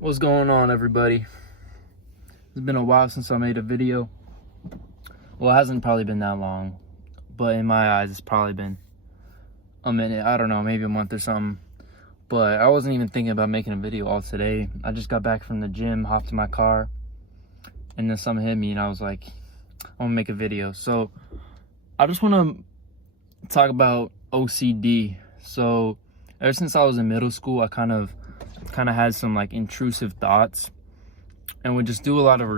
What's going on, everybody? It's been a while since I made a video. Well, it hasn't probably been that long, but in my eyes it's probably been a minute. I don't know, maybe a month or something. But I wasn't even thinking about making a video all today. I just got back from the gym, hopped in my car, and then something hit me and I was like, I'm gonna make a video. So I just want to talk about OCD. So ever since I was in middle school, I kind of had some like intrusive thoughts and would just do a lot of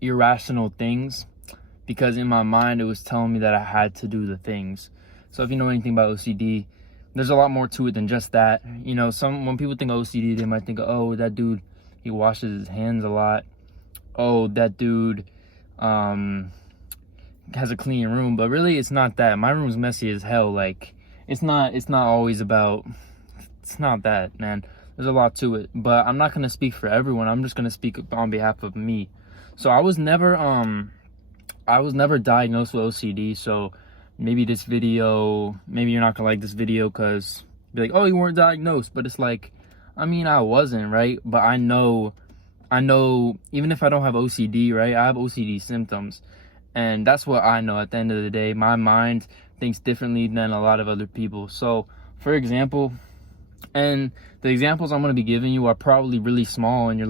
irrational things because in my mind it was telling me that I had to do the things. So if you know anything about OCD, there's a lot more to it than just that. You know, when people think of OCD, they might think, oh, that dude, he washes his hands a lot. Oh, that dude has a clean room. But really, it's not that. My room's messy as hell. Like, it's not always about, it's not that, man. There's a lot to it, but I'm not going to speak for everyone. I'm just going to speak on behalf of me. So I was never diagnosed with OCD. So maybe this video, maybe you're not going to like this video because be like, oh, you weren't diagnosed. But it's like, I mean, I wasn't, right? But I know, even if I don't have OCD, right? I have OCD symptoms. And that's what I know at the end of the day. My mind thinks differently than a lot of other people. So, for example, and the examples I'm going to be giving you are probably really small, and you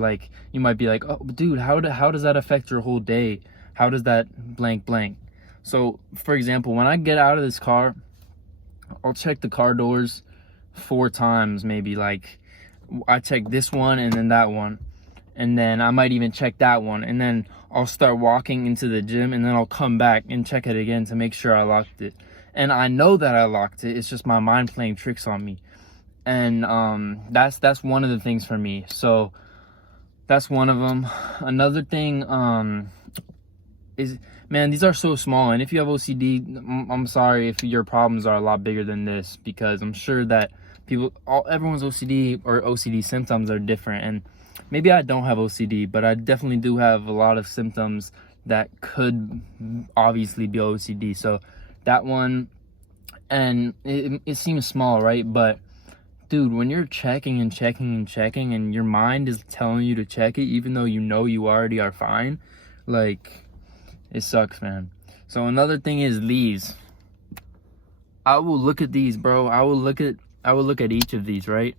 might be like, oh, dude, how does that affect your whole day? How does that blank blank? So, for example, when I get out of this car, I'll check the car doors 4 times, maybe. Like, I check this one and then that one, and then I might even check that one, and then I'll start walking into the gym, and then I'll come back and check it again to make sure I locked it. And I know that I locked it. It's just my mind playing tricks on me. And that's one of the things for me. So that's one of them. Another thing is, man, these are so small. And if you have OCD, I'm sorry if your problems are a lot bigger than this, because I'm sure that everyone's OCD or OCD symptoms are different. And maybe I don't have OCD, but I definitely do have a lot of symptoms that could obviously be OCD. So that one, and it seems small, right? But dude, when you're checking and checking and checking and your mind is telling you to check it, even though you know you already are fine, like, it sucks, man. So another thing is these. I will look at these, bro. I will look at each of these, right?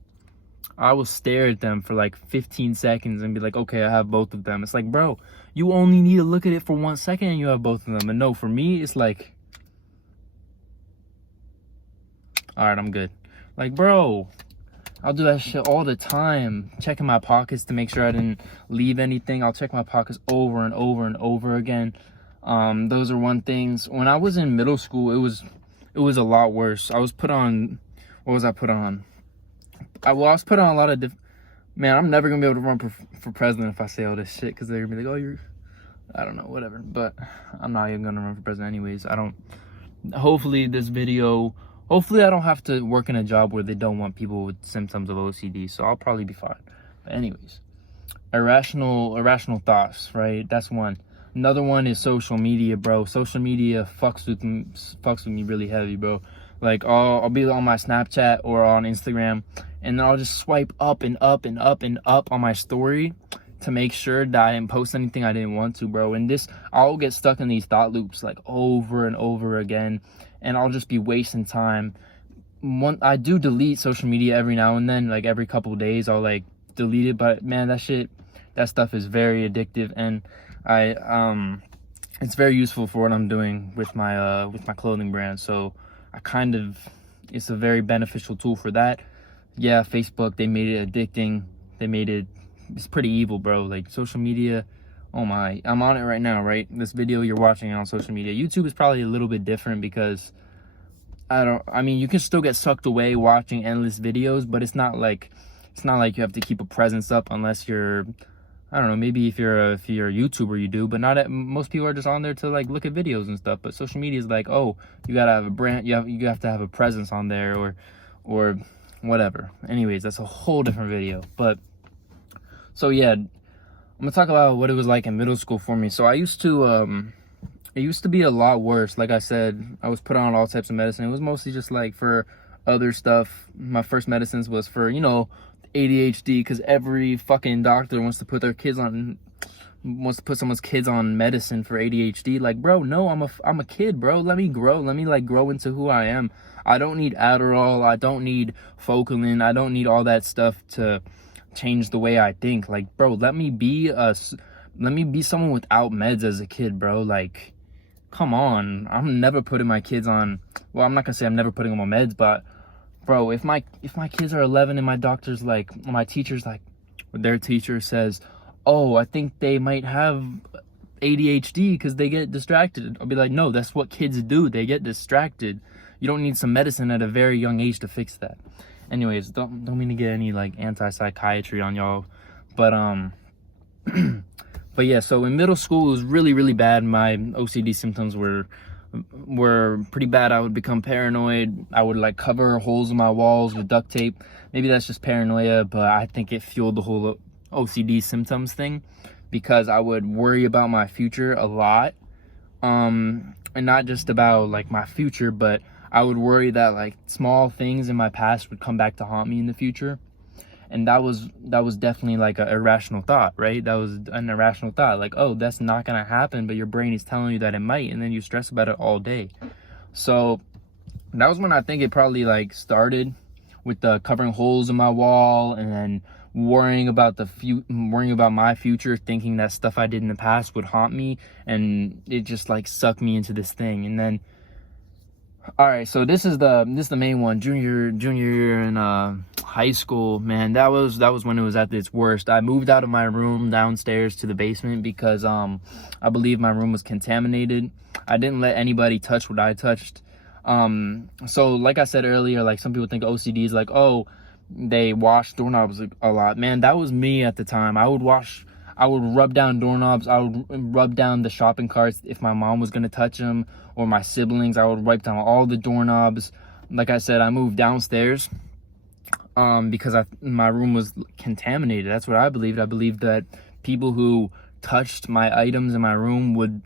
I will stare at them for like 15 seconds and be like, okay, I have both of them. It's like, bro, you only need to look at it for 1 second and you have both of them. And no, for me, it's like, all right, I'm good. Like, bro, I'll do that shit all the time. Checking my pockets to make sure I didn't leave anything. I'll check my pockets over and over and over again. Those are one things. When I was in middle school, it was a lot worse. I was put on, what was I put on? I was put on a lot of man, I'm never gonna be able to run for president if I say all this shit, because they're gonna be like, oh, I don't know, whatever. But I'm not even gonna run for president anyways. Hopefully I don't have to work in a job where they don't want people with symptoms of OCD, so I'll probably be fine. But anyways, irrational thoughts, right? That's one. Another one is social media, bro. Social media fucks with me really heavy, bro. Like, I'll be on my Snapchat or on Instagram, and then I'll just swipe up and up and up and up on my story to make sure that I didn't post anything I didn't want to, bro. And I'll get stuck in these thought loops like over and over again, and I'll just be wasting time. I do delete social media every now and then, like every couple of days I'll like delete it, but man, that stuff is very addictive, and it's very useful for what I'm doing with my clothing brand. So it's a very beneficial tool for that. Yeah, Facebook, they made it addicting. It's pretty evil, bro. Like, social media, oh my, I'm on it right now, right? This video you're watching on social media. YouTube is probably a little bit different because I mean, you can still get sucked away watching endless videos, but it's not like you have to keep a presence up unless you're, I don't know, maybe if you're a YouTuber, you do, but most people are just on there to like look at videos and stuff. But social media is like, oh, you gotta have a brand, you have to have a presence on there, or whatever. Anyways, that's a whole different video. But so yeah, I'm gonna talk about what it was like in middle school for me. So it used to be a lot worse. Like I said, I was put on all types of medicine. It was mostly just like for other stuff. My first medicines was for, ADHD because every fucking doctor wants to put someone's kids on medicine for ADHD. Like, bro, no, I'm a kid, bro. Let me grow. Let me like grow into who I am. I don't need Adderall. I don't need Focalin. I don't need all that stuff to change the way I think. Like, bro, let me be someone without meds as a kid, bro. Like, come on. I'm never putting my kids on, well, I'm not gonna say I'm never putting them on meds, but bro, if my kids are 11 and my teacher's like, their teacher says, oh, I think they might have ADHD because they get distracted. I'll be like, no, that's what kids do. They get distracted. You don't need some medicine at a very young age to fix that. Anyways, don't mean to get any like anti-psychiatry on y'all, but but yeah, so in middle school it was really, really bad. My OCD symptoms were pretty bad. I would become paranoid. I would like cover holes in my walls with duct tape. Maybe that's just paranoia, but I think it fueled the whole OCD symptoms thing because I would worry about my future a lot, and not just about like my future, but I would worry that like small things in my past would come back to haunt me in the future. And that was definitely like an irrational thought, right? That was an irrational thought, like, oh, that's not gonna happen, but your brain is telling you that it might, and then you stress about it all day. So that was when I think it probably like started, with the covering holes in my wall, and then worrying about my future, thinking that stuff I did in the past would haunt me, and it just like sucked me into this thing. And then, all right, so this is the main one. Junior year in high school, man, that was when it was at its worst. I moved out of my room downstairs to the basement because I believe my room was contaminated. I didn't let anybody touch what I touched. So like I said earlier, like some people think OCD is like, oh, they wash doorknobs a lot. Man, that was me at the time. I would rub down doorknobs. I would rub down the shopping carts if my mom was going to touch them, or my siblings. I would wipe down all the doorknobs. Like I said, I moved downstairs because my room was contaminated. That's what I believed. I believed that people who touched my items in my room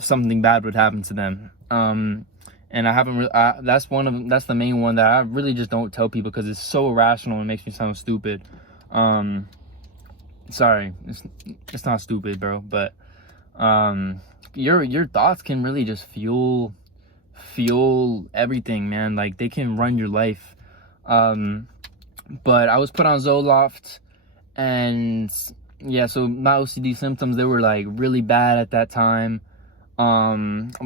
something bad would happen to them. And I haven't that's the main one that I really just don't tell people because it's so irrational and makes me sound stupid. Sorry, it's not stupid, bro, but your thoughts can really just fuel everything, man. Like, they can run your life. But I was put on Zoloft, and yeah, so my OCD symptoms, they were like really bad at that time. But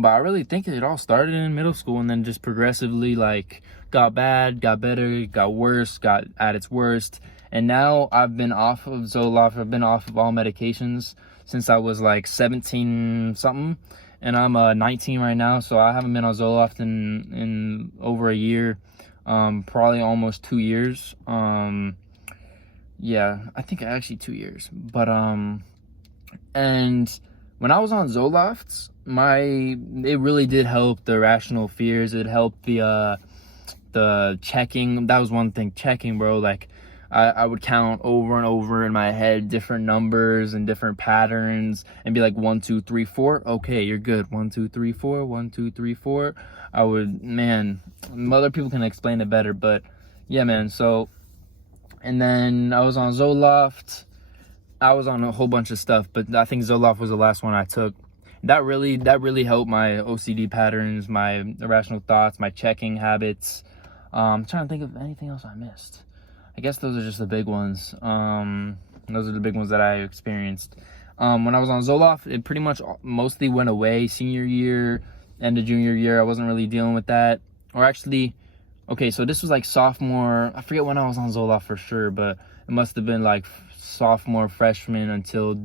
I really think it all started in middle school, and then just progressively like got bad, got better, got worse, got at its worst. And now I've been off of Zoloft. I've been off of all medications since I was like 17 something, and I'm 19 right now, so I haven't been on Zoloft in over a year, probably almost 2 years. Yeah, I think actually 2 years. But and when I was on Zoloft, it really did help the irrational fears. It helped the checking. That was one thing, checking, bro. Like, I would count over and over in my head different numbers and different patterns and be like 1 2 3 4. Okay, you're good. 1 2 3 4. 1 2 3 4. Man, other people can explain it better, but yeah, man. So, and then I was on Zoloft. I was on a whole bunch of stuff, but I think Zoloft was the last one I took. That really helped my OCD patterns, my irrational thoughts, my checking habits. I'm trying to think of anything else I missed. I guess those are just the big ones. Those are the big ones that I experienced. When I was on Zoloft, it pretty much mostly went away. Senior year, end of junior year, I wasn't really dealing with that. Or actually, okay, so this was like sophomore. I forget when I was on Zoloft for sure, but it must have been like sophomore, freshman until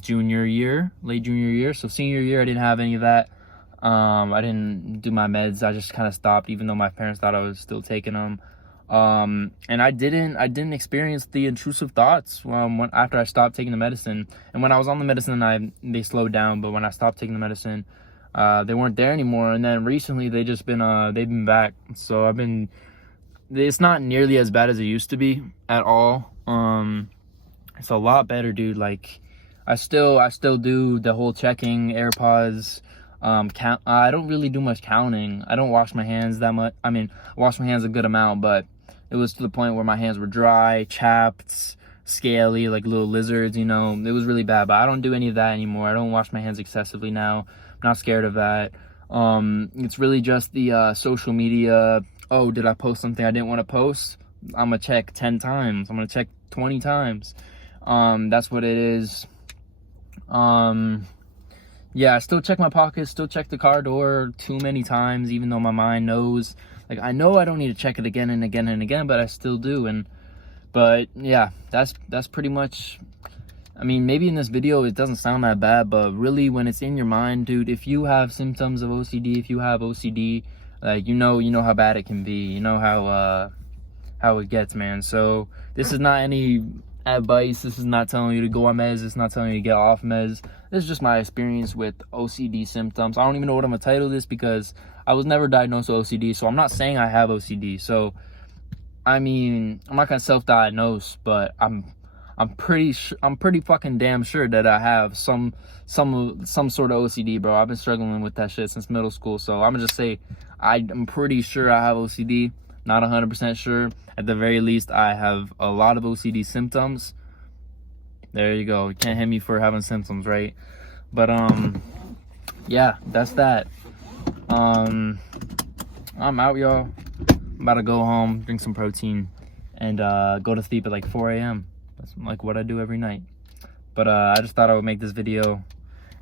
junior year, late junior year. So senior year, I didn't have any of that. I didn't do my meds. I just kind of stopped, even though my parents thought I was still taking them. And I didn't experience the intrusive thoughts after I stopped taking the medicine. And when I was on the medicine, they slowed down. But when I stopped taking the medicine, they weren't there anymore. And then recently, they've been back. So it's not nearly as bad as it used to be at all. It's a lot better, dude. Like, I still do the whole checking, AirPods. I don't really do much counting. I don't wash my hands that much. I mean, I wash my hands a good amount, but It was to the point where my hands were dry, chapped, scaly, like little lizards, you know. It was really bad, but I don't do any of that anymore. I don't wash my hands excessively now. I'm not scared of that. It's really just the social media. Oh, did I post something I didn't want to post? I'm gonna check 10 times. I'm gonna check 20 times. That's what it is. Yeah, I still check my pockets, still check the car door too many times, even though my mind knows, like, I know I don't need to check it again and again and again, but I still do. But yeah, that's pretty much, I mean, maybe in this video it doesn't sound that bad, but really when it's in your mind, dude, if you have symptoms of OCD, if you have OCD, like, you know how bad it can be, you know how it gets, man. So this is not any advice, this is not telling you to go on meds, this is not telling you to get off meds. This is just my experience with OCD symptoms. I don't even know what I'm gonna title this because I was never diagnosed with OCD, so I'm not saying I have OCD. So I mean, I'm not gonna self-diagnose, but I'm pretty fucking damn sure that I have some sort of OCD, bro. I've been struggling with that shit since middle school, so I'm gonna just say I'm pretty sure I have OCD. Not 100% sure. At the very least, I have a lot of OCD symptoms. There you go. You can't hit me for having symptoms, right? But yeah, that's that. I'm out, y'all. I'm about to go home, drink some protein, and go to sleep at like 4 a.m. That's like what I do every night. But I just thought I would make this video,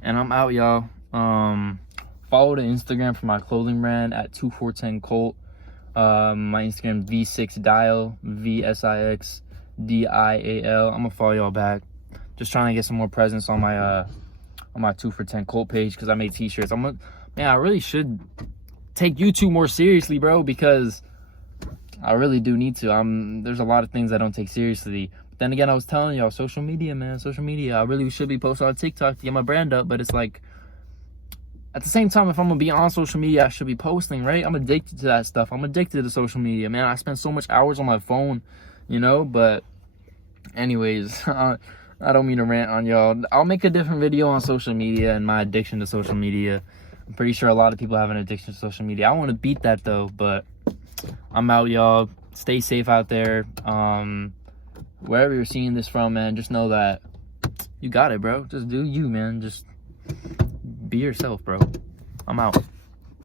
and I'm out, y'all. Follow the Instagram for my clothing brand at 2410colt. My Instagram V6Dial, VSIXDIAL. I'm gonna follow y'all back. Just trying to get some more presence on my 2for10 Colt page, because I made t-shirts. Man, I really should take YouTube more seriously, bro, because I really do need to. There's a lot of things I don't take seriously. But then again, I was telling y'all, social media, man, social media. I really should be posting on TikTok to get my brand up, but it's like, at the same time, if I'm gonna be on social media, I should be posting, right? I'm addicted to that stuff. I'm addicted to social media, man. I spend so much hours on my phone, you know. But anyways, I don't mean to rant on y'all. I'll make a different video on social media and my addiction to social media. I'm pretty sure a lot of people have an addiction to social media. I want to beat that though, but I'm out, y'all. Stay safe out there. Wherever you're seeing this from, man, just know that you got it, bro. Just do you, man. Just be yourself, bro. I'm out.